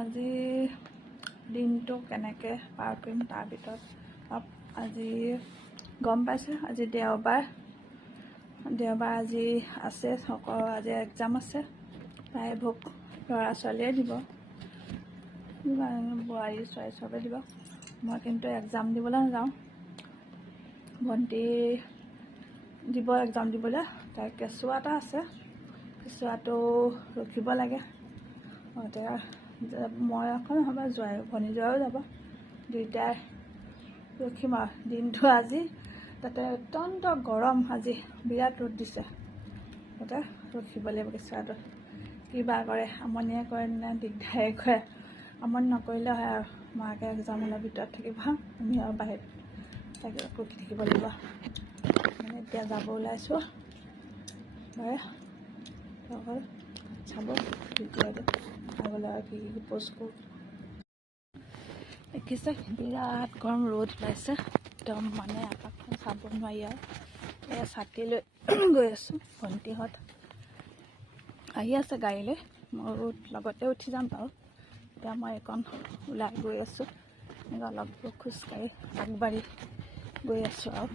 আজি দিনটো কেনেকৈ পাৰ কৰিম তাৰ ভিতৰত আজি গম পাইছে। আজি দেওবাৰ আজি আছে আজি এক্সাম আছে। প্ৰায়ভাগ ল'ৰা ছোৱালীয়ে দিব, বোৱাৰী ছোৱালী চবে দিব। মই কিন্তু এক্সাম দিবলৈ নাযাওঁ। ভণ্টি দিব এক্সাম দিবলৈ। তাই কেঁচুৱা এটা আছে, কেঁচুৱাটো ৰখিব লাগে। এতিয়া মই আকৌ নহ'ব, ভনী জোৱাইও যাব, দুইটাই ৰখিম আৰু দিনটো। আজি তাতে অত্যন্ত গৰম, আজি বিৰাট ৰ'দ দিছে। তাতে ৰখিব লাগিব। কেঁচুৱাটো কিবা কৰে, আমনিয়ে কৰে নে দিগদাৰে কৰে। আমনি নকৰিলে হয় আৰু মাকে এক্সামৰ ভিতৰত থাকিব, আমি আৰু বাহিৰত ৰখি থাকিব লাগিব। মানে এতিয়া যাব ওলাইছোঁ বাৰু, চাব ভিডিঅ'টো আগলৈ আৰু কি প'ষ্ট কৰোঁ। দেখিছে বিৰাট গৰম ৰ'দ ওলাইছে, একদম মানে আকাশখন চাব নোৱাৰি আৰু। এয়া ছাতি লৈ গৈ আছোঁ, ভণ্টিহঁত আহি আছে গাড়ীলৈ, মই লগতে উঠি যাম বাৰু। এতিয়া মই এইকণ ওলাই গৈ আছোঁ, অলপ খোজকাঢ়ি আগবাঢ়ি গৈ আছোঁ আৰু।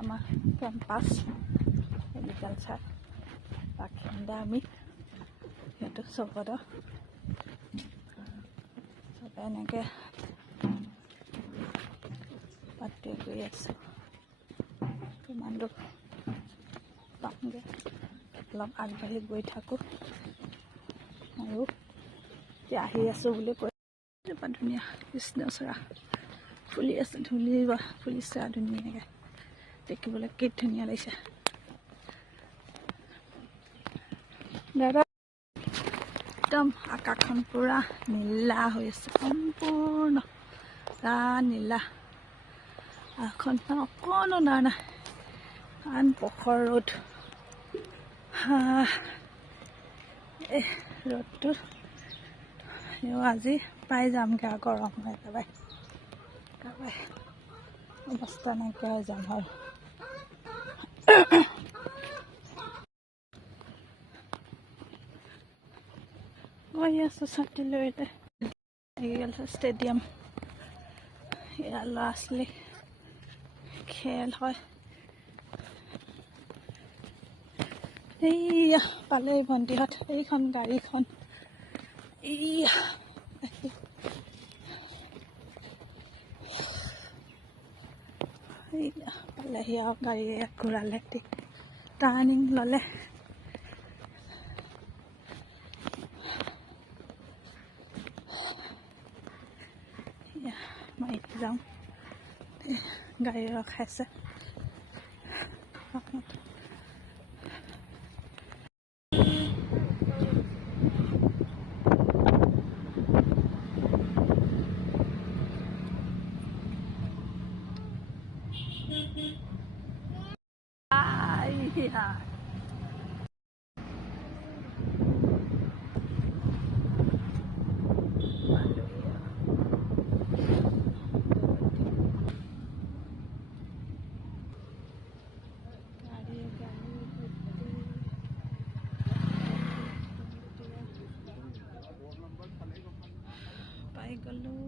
আমাৰ কেম্পাছ এগ্ৰিকালচাৰ বাসিন্দা আমি, সেইটো চবতে চবে এনেকৈ পাতি কৰি আছোঁ। কিমান দূৰ পামগৈ, অলপ আগবাঢ়ি গৈ থাকোঁ আৰু এতিয়া আহি আছোঁ বুলি কৈ। ধুনীয়া কৃষ্ণচূড়া ফুলি আছে, ফুলিছে আৰু ধুনীয়াকৈ দেখিবলৈ কি ধুনীয়া লাগিছে। দাদা একদম আকাশখন পূৰা নীলা হৈ আছে, সম্পূৰ্ণ নীলা। আকাশখন অকণো নাই, কাৰণ প্ৰখৰ ৰ'দ। এই ৰ'দটো আজি পাই যামগৈ আৰু গৰম একেবাৰে অৱস্থা নাইকিয়া হৈ যাম আৰু। গৈ আছোঁ ছাতি লৈ এগ্ৰিকালচাৰ ষ্টেডিয়াম। এয়া ল'ৰা ছোৱালী খেল হয়। এইয়া পালেই ভণ্টিহঁত, এইখন গাড়ীখন এইয়া পালেহি আৰু গাড়ীয়ে ঘূৰালে, টাৰ্ণিং ল'লে। মই যাওঁ, গাড়ী ৰখাইছে। পাই গ'লোঁ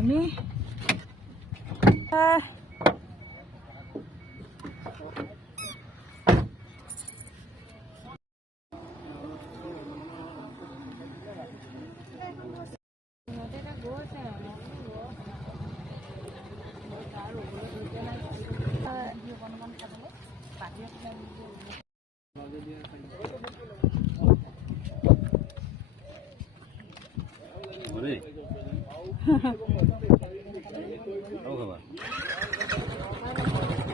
আমি।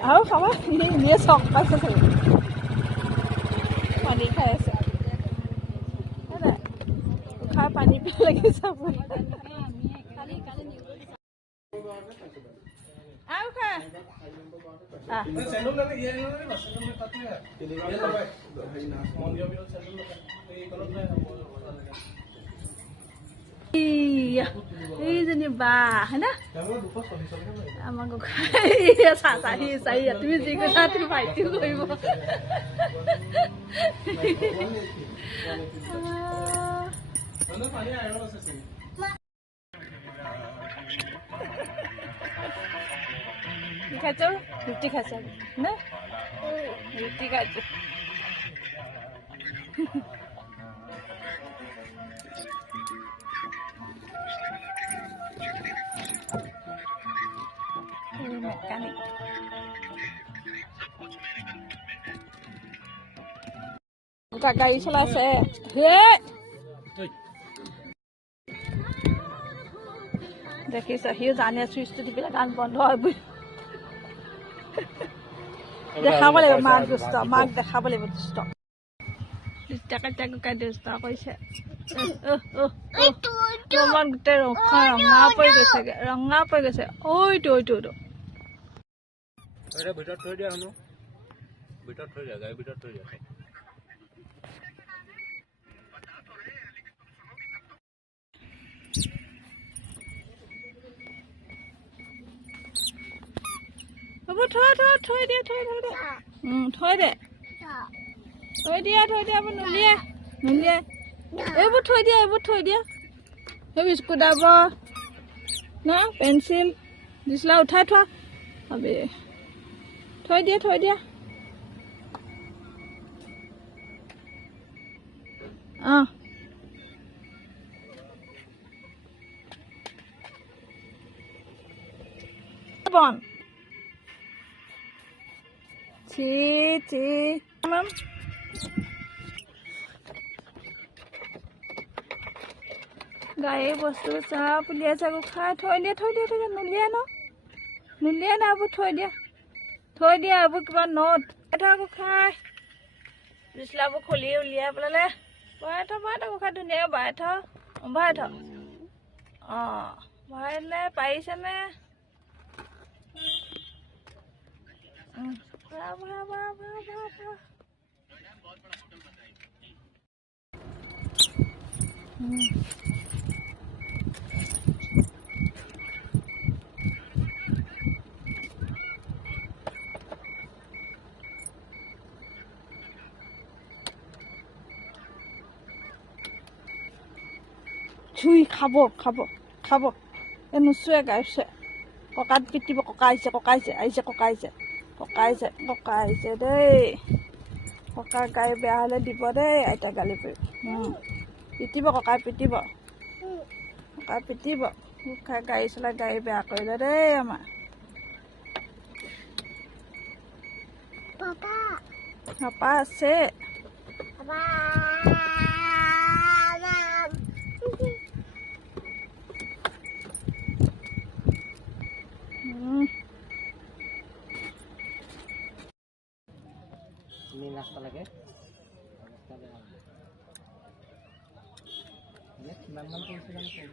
আৰু খাবা এনেই চখ পাইছে চাগে, পানী খাই আছে, খাই পানী পিয়া লাগি যাব। আৰু খা এইজনী বা হয়নে আমাক চাহি চাহি তুমি যি কৈছা তুমি ভাইটিও কৰিব কি খাইছ ৰুটি খাইছ নে ৰুটি খাইছ mekanik buka gaji selesai দেখিছ সিও জানে চুইচটো টিপিলে গান বন্ধ হয় বুলি দেখাব লাগিব মাক দুষ্ট মাক দেখাব লাগিব দুষ্ট টাকা দুষ্ট কৈছে মন গোটেই ৰঙা পৰি গৈছে ঐটো ভিতৰত থৈ দিয়া শুনো ভিতৰত থৈ দিয়া গাড়ী ভিতৰত থৈ দিয়া হ'ব থৈ দিয়া নুলিয়া এইবোৰ থৈ দিয়া সেই বিস্কুট দাব না পেঞ্চিল দিছিলা উঠাই থোৱা আবে থৈ দিয়া বন চি মাম গায়ে বস্তু চাপ উলিয়াইছে আকৌ খাই থৈ দিয়া নুলিয়া না এইবোৰ থৈ দিয়া এইবোৰ কিবা নোট এটা আকৌ খাই বিচলাবোৰ খুলি উলিয়াই পেলালে ভৰাই থ আকৌ খাই ধুনীয়াকৈ ভৰাই থ ভৰাইলে পাৰিছেনে চুই খাব এই নুচুৱে গাইছে ককাত পিটিব ককা আহিছে দেই ককা গাই বেয়া হ'লে দিব দেই আইতা গালি পাৰি পিটিব ককাই পিটিব ককাই গাড়ী চলাই গাড়ী বেয়া কৰিলে দেই আমাৰ পাপা আছে নাস্তা লাগে কিমান মান কৰিছিল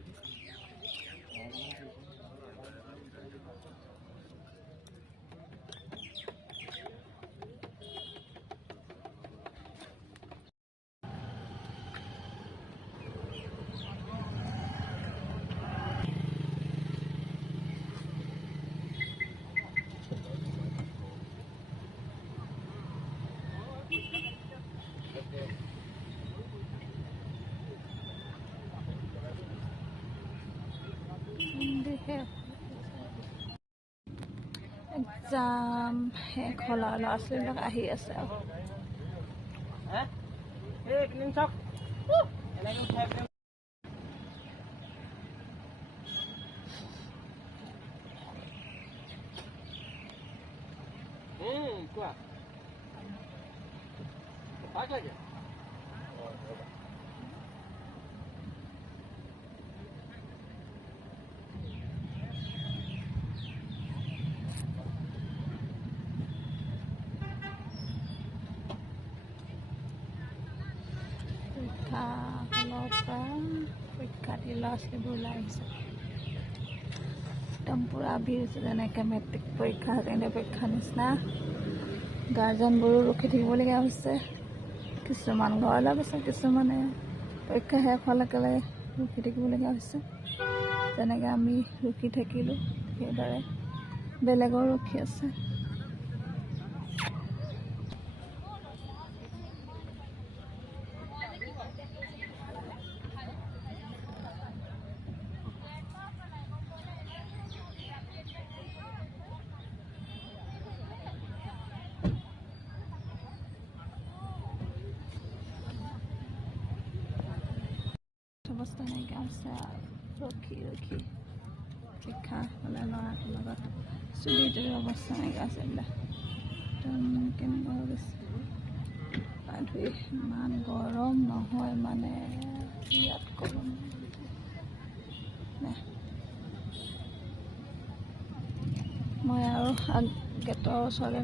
এক্সাম শেষ হ'ল আৰু ল'ৰা ছোৱালীবিলাক আহি আছে পৰীক্ষা দি ল'ৰা ছোৱালীবোৰ ওলাই আহিছে একদম পূৰা ভিৰ হৈছে যেনেকৈ মেট্ৰিক পৰীক্ষা কেন্দ্ৰীয় পৰীক্ষাৰ নিচিনা গাৰ্জেনবোৰো ৰখি থাকিবলগীয়া হৈছে কিছুমান ঘৰলৈ গৈছে কিছুমানে পৰীক্ষা শেষ হোৱালৈকে ৰখি থাকিবলগীয়া হৈছে যেনেকৈ আমি ৰখি থাকিলোঁ সেইদৰে বেলেগৰ ৰখি আছে। অৱস্থা নাইকিয়া আছে ৰখি ৰখি শিক্ষা হ'লে ল'ৰাটোৰ লগত চুলিটোৰ অৱস্থা নাইকিয়া আছে এইবিলাক একদম কেনেকুৱা হৈ গৈছে। গা ধুই ইমান গৰম নহয় মানে ইয়াত গৰম নাই। মই আৰু গেটৰ ওচৰলৈ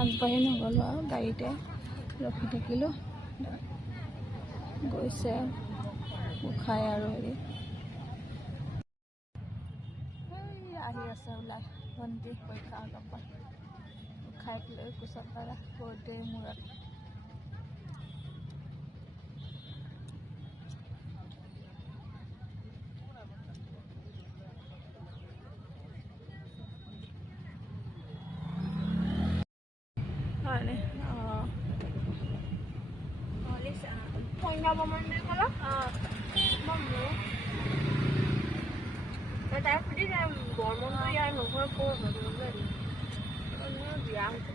আগবাঢ়ি নগ'লোঁ আৰু গাড়ীতে ৰখি থাকিলোঁ। গৈছে উখাই আৰু হেৰি আহি আছে ওলাই ভণ্টি পৰীক্ষা অলপ উখাই পেলাই কোচত পাৰা গোটেই মূৰত হয়নে? তাই সুধি যায় বৰ্মনটো ইয়াৰ নহয় ক'ৰ বিয়া হৈছে।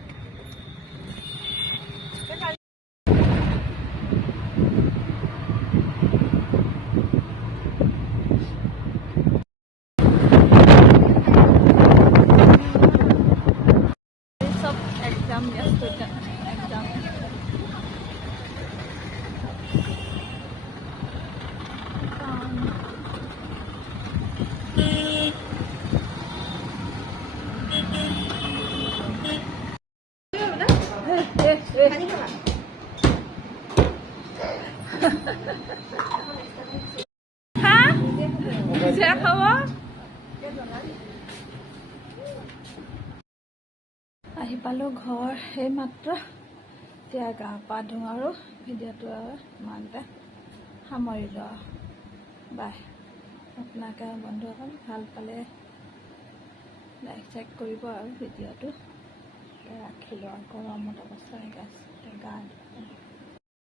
সব এক্সাম ব্যস্ত এক্সাম আহি পালোঁ ঘৰ এই মাত্ৰ। এতিয়া গা পা ধুওঁ আৰু ভিডিঅ'টো ইমানতে সামৰিলোঁ আৰু বাই। আপোনালোকে বন্ধুসকল ভাল পালে লাইক চাইক কৰিব আৰু ভিডিঅ'টো ৰাখিলোঁ আৰু গৰমত অৱস্থা নাইকিয়া আছে গা